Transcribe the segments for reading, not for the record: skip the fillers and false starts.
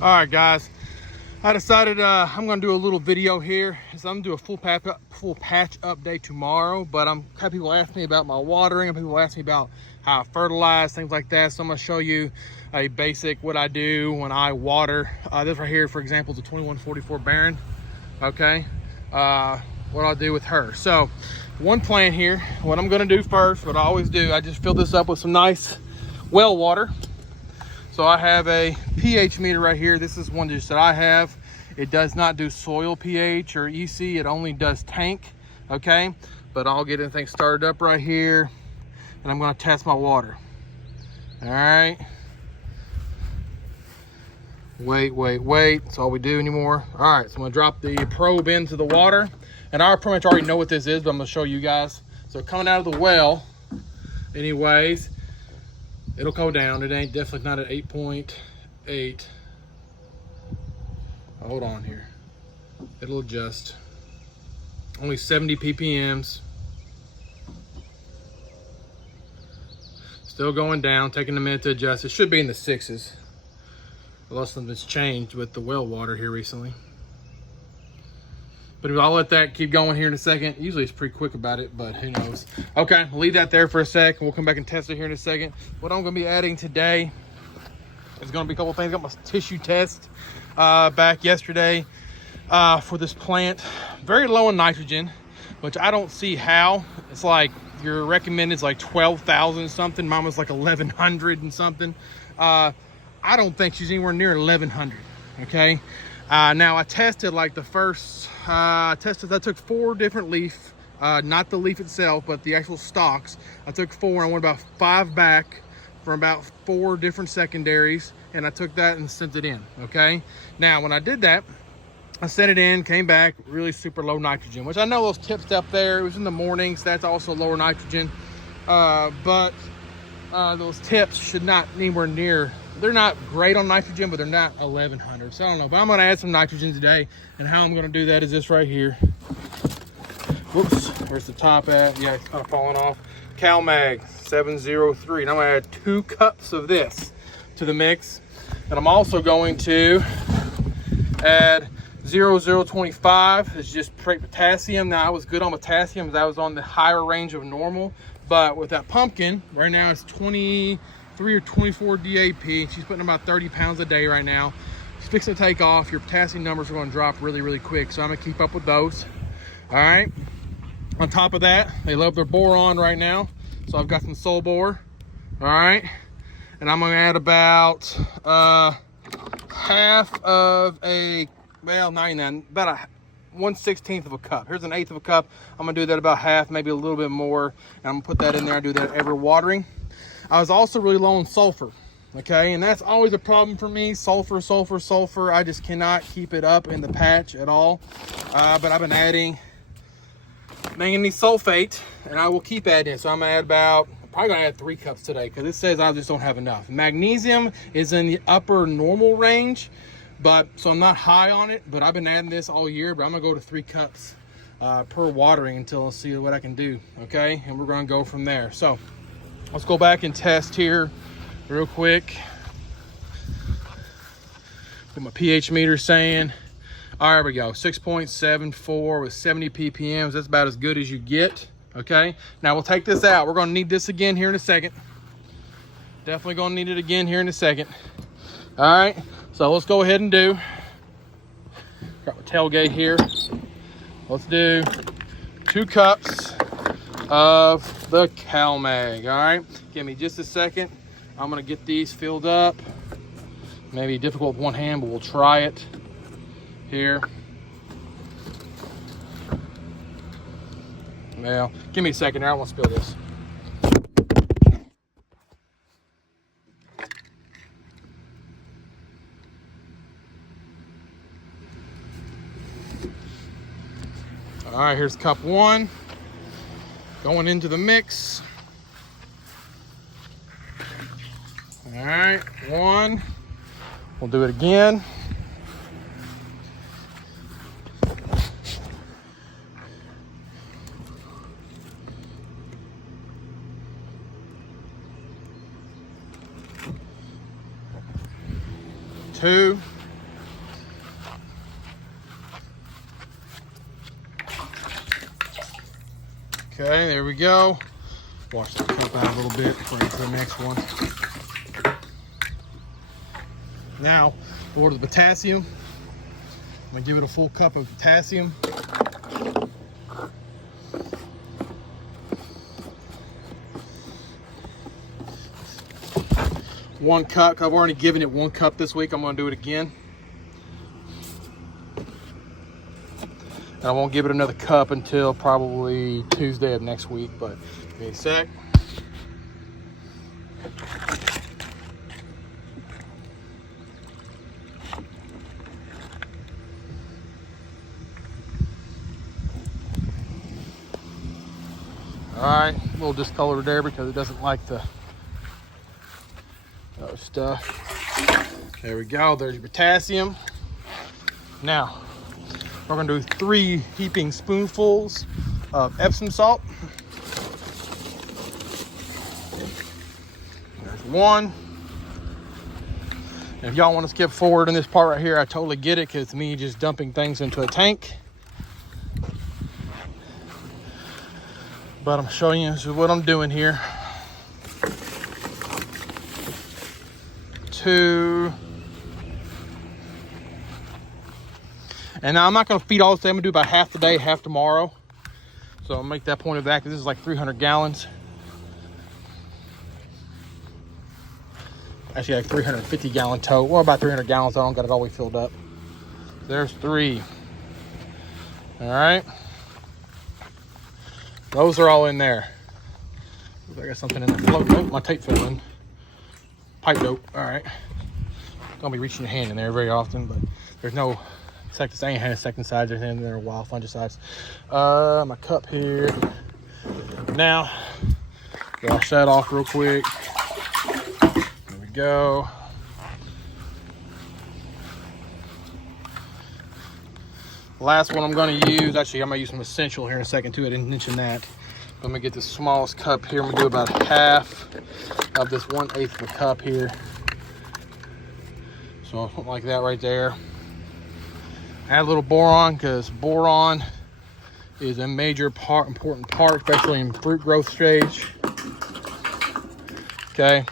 All right, guys. I decided I'm gonna do a little video here. So I'm gonna do a full patch update tomorrow. But I'm had people ask me about my watering, and people ask me about how I fertilize, things like that. So I'm gonna show you a basic what I do when I water. This right here, for example, is a 2144 Baron. Okay, what I'll do with her. So one plant here. What I'm gonna do first, what I always do, I just fill this up with some nice well water. So I have a pH meter right here. This is one just that I have. It does not do soil pH or EC. It only does tank, okay? But I'll get everything started up right here, and I'm gonna test my water. All right. Wait. That's all we do anymore. All right, so I'm gonna drop the probe into the water. And I pretty much already know what this is, but I'm gonna show you guys. So coming out of the well, anyways, it'll go down. It ain't definitely not at 8.8. Hold on here. It'll adjust. Only 70 ppms. Still going down, taking a minute to adjust. It should be in the 6s. Unless something's changed with the well water here recently. But I'll let that keep going here in a second. Usually it's pretty quick about it, but who knows. Okay, we'll leave that there for a sec. We'll come back and test it here in a second. What I'm gonna be adding today is gonna be a couple things. Got my tissue test back yesterday for this plant. Very low in nitrogen, which I don't see how. It's like your recommended is like 12,000 something. Mine was like 1,100 and something. I don't think she's anywhere near 1,100, okay? Now I tested like the first, I took 4 different leaf, not the leaf itself, but the actual stalks. I took 4 and I went about 5 back from about 4 different secondaries, and I took that and sent it in, okay? Now, when I did that, I sent it in, came back, really super low nitrogen, which I know those tips up there, it was in the mornings, that's also lower nitrogen, but those tips should not anywhere near. They're not great on nitrogen, but they're not 1,100. So I don't know, but I'm gonna add some nitrogen today. And how I'm gonna do that is this right here. Whoops, where's the top at? Yeah, it's kind of falling off. CalMag 703. And I'm gonna add 2 cups of this to the mix. And I'm also going to add 0025. It's just potassium. Now I was good on potassium because I was on the higher range of normal. But with that pumpkin, right now it's 23 or 24 DAP. She's putting about 30 pounds a day right now. She's fixing to take off. Your potassium numbers are going to drop really, really quick. So I'm going to keep up with those. All right. On top of that, they love their boron right now. So I've got some Sol Bor. All right. And I'm going to add about half of a, well, 99, about a 1/16 of a cup. Here's an 1/8 of a cup. I'm gonna do that about half, maybe a little bit more, and I'm gonna put that in there. I do that every watering. I was also really low on sulfur, okay, and that's always a problem for me. Sulfur. I just cannot keep it up in the patch at all. But I've been adding manganese sulfate, and I will keep adding it. So I'm gonna add probably gonna add 3 cups today because it says I just don't have enough. Magnesium is in the upper normal range. But so I'm not high on it, but I've been adding this all year, but I'm gonna go to 3 cups per watering until I see what I can do, okay? And we're gonna go from there. So let's go back and test here real quick. What my pH meter saying. All right, here we go, 6.74 with 70 ppms. That's about as good as you get, okay? Now we'll take this out. We're gonna need this again here in a second. Definitely gonna need it again here in a second. All right. So let's go ahead and do, got my tailgate here. Let's do 2 cups of the CalMag, all right? Give me just a second. I'm gonna get these filled up. Maybe difficult with one hand, but we'll try it here. Well, give me a second here, I won't spill this. All right, here's cup 1 going into the mix. All right, 1. We'll do it again. Two. Okay, there we go. Wash the cup out a little bit before I get to the next one. Now, order the potassium. I'm gonna give it a full cup of potassium. One cup. I've already given it 1 cup this week. I'm gonna do it again. And I won't give it another cup until probably Tuesday of next week, but give me a sec. All right, a little discolored there because it doesn't like the other stuff. There we go, there's your potassium. Now, we're gonna do 3 heaping spoonfuls of Epsom salt. There's 1. And if y'all want to skip forward in this part right here, I totally get it, because it's me just dumping things into a tank. But I'm showing you, this is what I'm doing here. 2. And now I'm not going to feed all this day. I'm going to do about half today, half tomorrow. So I'll make that point of that, because this is like 300 gallons. Actually, like 350 gallon tote. Well, about 300 gallons. I don't got it all the way filled up. There's 3. All right. Those are all in there. I got something in there. Float. Nope, my tape fell in. Pipe dope. All right. Don't be reaching your hand in there very often, but there's no insecticides. I ain't had insecticides or anything. There are wild fungicides. My cup here. Now, wash that off real quick. There we go. Last one I'm going to use, actually I'm going to use some essential here in a second too. I didn't mention that. I'm going to get the smallest cup here. I'm going to do about half of this 1/8 of a cup here. So something like that right there. Add a little boron, because boron is a major part, important part, especially in fruit growth stage. Okay,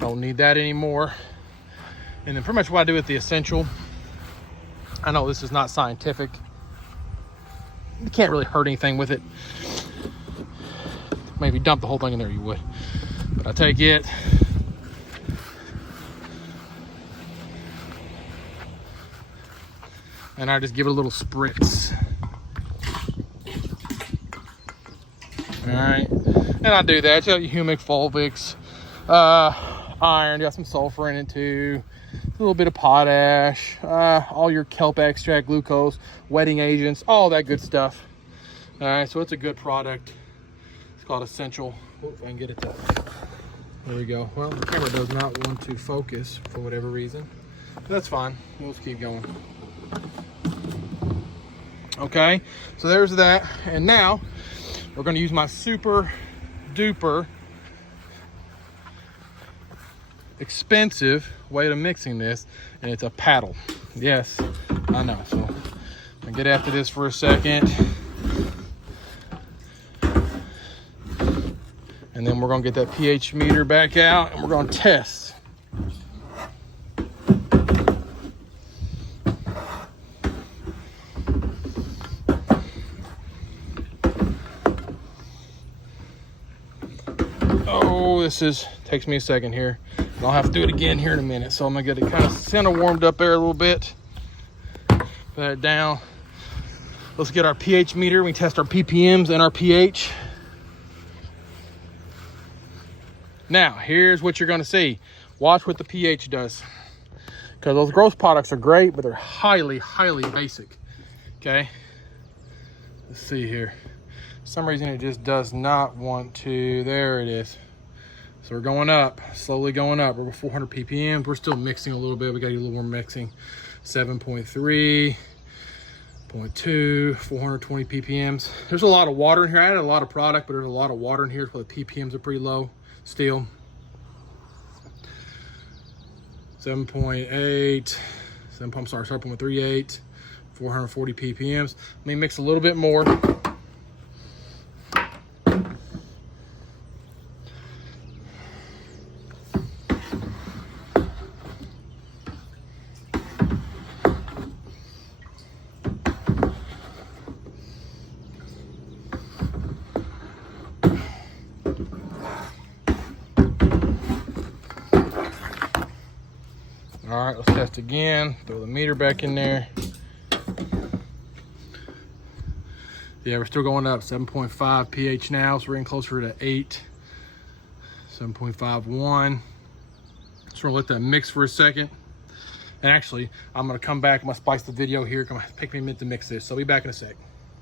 don't need that anymore. And then pretty much what I do with the essential, I know this is not scientific. You can't really hurt anything with it. Maybe dump the whole thing in there, you would. But I take it. And I just give it a little spritz. All right. And I do that. You got humic, fulvics, iron. You got some sulfur in it too. A little bit of potash, all your kelp extract, glucose, wetting agents, all that good stuff. All right, so it's a good product. It's called Essential. If I can get it to, there we go. Well, the camera does not want to focus for whatever reason. That's fine, we'll just keep going. Okay, so there's that. And now we're gonna use my super duper expensive way of mixing this, and it's a paddle. Yes, I know. So I'll get after this for a second, and then we're gonna get that pH meter back out, and we're gonna test. Oh, this takes me a second here. And I'll have to do it again here in a minute. So I'm gonna get it kind of warmed up there a little bit. Put that down. Let's get our pH meter. We test our ppms and our pH. Now, here's what you're gonna see. Watch what the pH does. Because those growth products are great, but they're highly, highly basic. Okay. Let's see here. For some reason it just does not want to. There it is. So we're going up, slowly going up. We're 400 ppm. We're still mixing a little bit. We got to do a little more mixing. 7.3, 0.2, 420 ppms. There's a lot of water in here. I added a lot of product, but there's a lot of water in here, so the ppms are pretty low still. 7.8, 7.38, 440 ppms. Let me mix a little bit more. right, let's test again. Throw the meter back in there. Yeah, we're still going up. 7.5 pH now, so we're getting closer to 8. 7.51. So we'll let that mix for a second. And actually, I'm gonna come back. I'm gonna spice the video here. Come on, take me a minute to mix this. So I'll be back in a sec.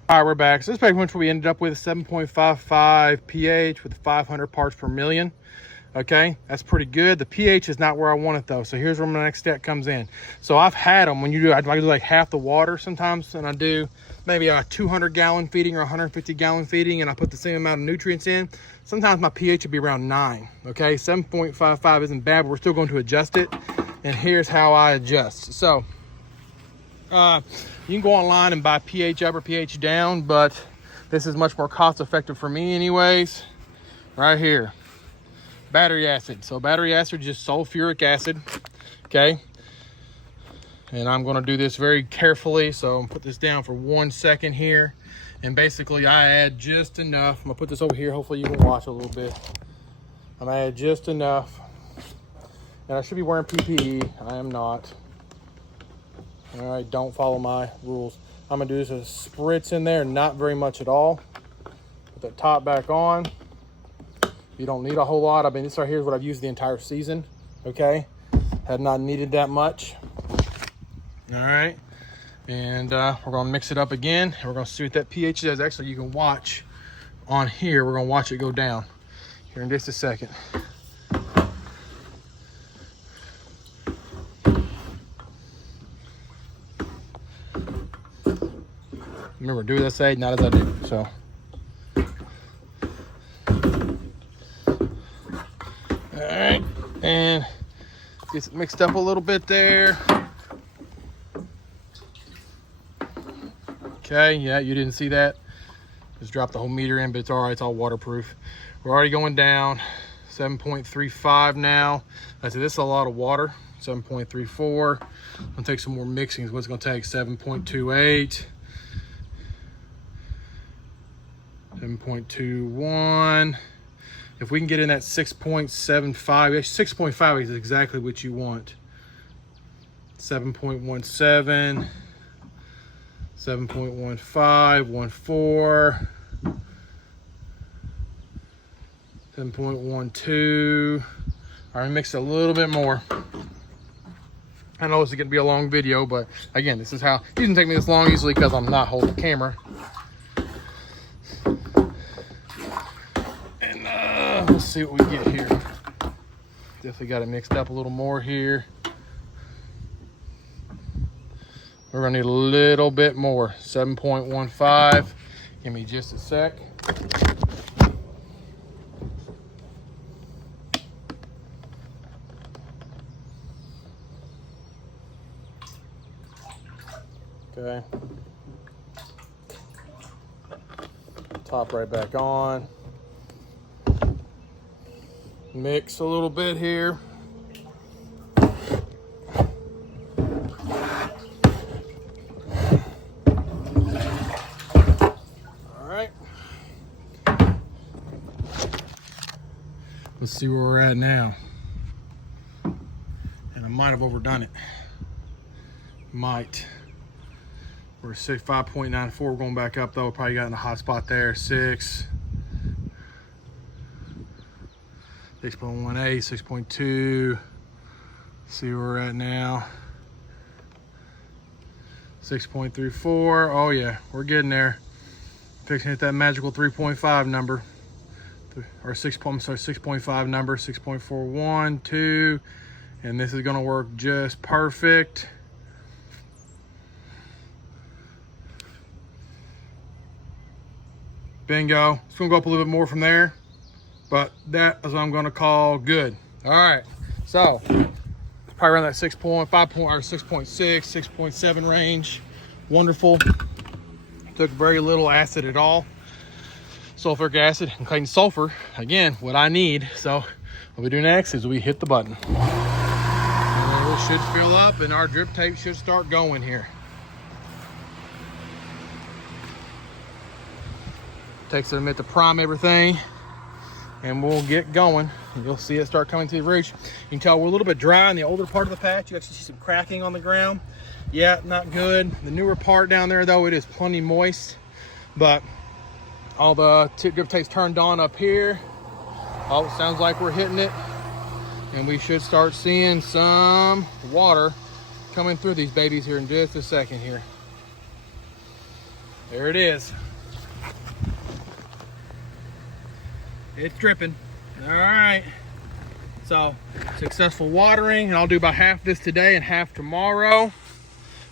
All right, we're back. So this is pretty much what we ended up with: 7.55 pH with 500 parts per million. Okay, that's pretty good. The pH is not where I want it though. So here's where my next step comes in. So I've had them when you do, I do like half the water sometimes, and I do maybe a 200 gallon feeding or 150 gallon feeding, and I put the same amount of nutrients in. Sometimes my pH would be around 9. Okay, 7.55 isn't bad, but we're still going to adjust it. And here's how I adjust. So you can go online and buy pH up or pH down, but this is much more cost effective for me anyways. Right here. Battery acid. So battery acid is just sulfuric acid. Okay. And I'm going to do this very carefully. So I'm going to put this down for 1 second here. And basically I add just enough. I'm going to put this over here. Hopefully you can watch a little bit. I'm going to add just enough. And I should be wearing PPE. I am not. All right. Don't follow my rules. I'm going to do this as a spritz in there. Not very much at all. Put that top back on. You don't need a whole lot. I mean, this right here is what I've used the entire season. Okay, have not needed that much. All right, and we're gonna mix it up again, and we're gonna see what that pH does. Actually, you can watch on here. We're gonna watch it go down here in just a second. Remember, do as I say, not as I do. So. Alright, and gets it mixed up a little bit there. Okay, yeah, you didn't see that. Just dropped the whole meter in, but it's all right, it's all waterproof. We're already going down. 7.35 now. I said this is a lot of water. 7.34. I'm gonna take some more mixings. What's it gonna take? 7.28. 7.21. If we can get in that 6.75, 6.5 is exactly what you want. 7.17, 7.15, 14, 7.12. All right, mix it a little bit more. I know this is gonna be a long video, but again, this is how, it doesn't take me this long usually because I'm not holding the camera. Let's see what we get here. Definitely got it mixed up a little more here. We're gonna need a little bit more. 7.15. Give me just a sec. Okay. Top right back on. Mix a little bit here. All right. Let's see where we're at now. And I might have overdone it. Might. We're 5.94. We're going back up though. Probably got in a hot spot there. 6. 6.18, 6.2. See where we're at now. 6.34. Oh yeah, we're getting there. Fixing to hit that magical 3.5 number. Or 6.5 number, 6.41, 2. And this is gonna work just perfect. Bingo. It's gonna go up a little bit more from there. But that is what I'm gonna call good. All right, so probably around that 6.5 or 6.6, 6.7 range. Wonderful. Took very little acid at all. Sulfuric acid and clean sulfur, again, what I need. So what we do next is we hit the button. And it should fill up and our drip tape should start going here. Takes a minute to prime everything. and we'll get going. And you'll see it start coming to the roots. You can tell we're a little bit dry in the older part of the patch. You actually see some cracking on the ground. Yeah, not good. The newer part down there though, it is plenty moist, but all the drip tape's turned on up here. Oh, it sounds like we're hitting it, and we should start seeing some water coming through these babies here in just a second here. There it is. It's dripping. All right. So successful watering, and I'll do about half this today and half tomorrow,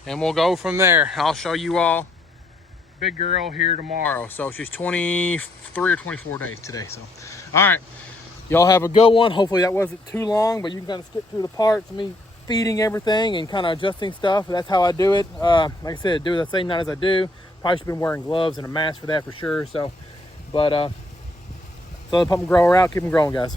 and we'll go from there. I'll show you all big girl here tomorrow. So she's 23 or 24 days today. So, all right. Y'all have a good one. Hopefully that wasn't too long, but you can kind of skip through the parts of me feeding everything and kind of adjusting stuff. That's how I do it. Like I said, do as I say, not as I do. Probably should have been wearing gloves and a mask for that for sure. So, but so the pump them grower out, keep them growing, guys.